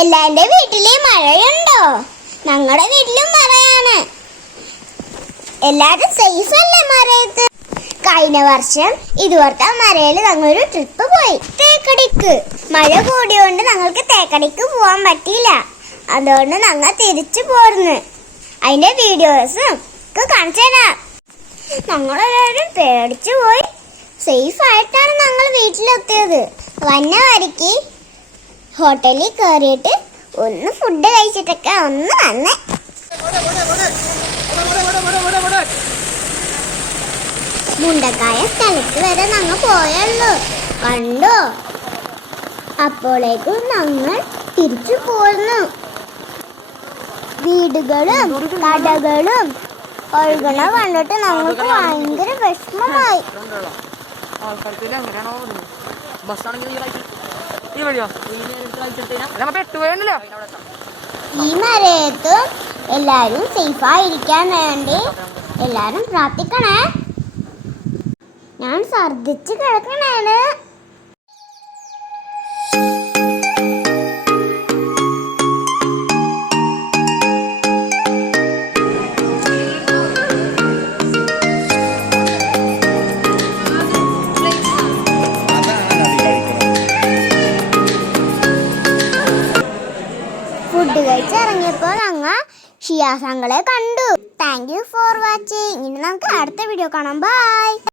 എല്ലാന്റെ വീട്ടില് മഴയുണ്ടോ? ഞങ്ങളുടെ വീട്ടിലും മഴയാണ്. എല്ലാരും സേഫ് അല്ലേ മഴയത്ത്? കഴിഞ്ഞ വർഷം ഇതുപോലത്തെ മഴയിൽ ഞങ്ങളൊരു ട്രിപ്പ് പോയി തേക്കടിക്ക്. മഴ കൂടിയോണ്ട് ഞങ്ങൾക്ക് തേക്കടിക്ക് പോവാൻ പറ്റിയില്ല. അതുകൊണ്ട് ഞങ്ങൾ തിരിച്ചു പോരുന്നു. അതിന്റെ വീഡിയോസും ഒക്കെ കാണിച്ചു തരാം. ഞങ്ങളെല്ലാവരും പേടിച്ചു പോയി. സേഫ് ആയിട്ടാണ് ഞങ്ങൾ വീട്ടിലെത്തിയത്. വന്ന വഴിക്ക് ഹോട്ടലിൽ കയറിയിട്ട് ഒന്ന് ഫുഡ് കഴിച്ചിട്ടൊക്കെ ഒന്ന് വന്നേ. മുണ്ടക്കായ സ്ഥലത്ത് വരെ ഞങ്ങൾ പോയുള്ളൂ. കണ്ടോ? അപ്പോഴേക്കും ഞങ്ങൾ തിരിച്ചു പോരുന്നു. വീടുകളും കടകളും ഒഴുകണ കണ്ടിട്ട് ഞങ്ങൾക്ക് ഭയങ്കര വിഷമമായി. ഈ മഴയത്തും എല്ലാരും സേഫായിരിക്കാൻ വേണ്ടി എല്ലാരും പ്രാർത്ഥിക്കണേ. ഞാൻ ഛർദിച്ച് കിടക്കണേണ്. ഫുഡ് കഴിച്ചിറങ്ങിയപ്പോൾ ഞങ്ങൾ ഷിയാസങ്ങളെ കണ്ടു. Thank you for watching. ഇനി നമുക്ക് അടുത്ത വീഡിയോ കാണാം. ബൈ.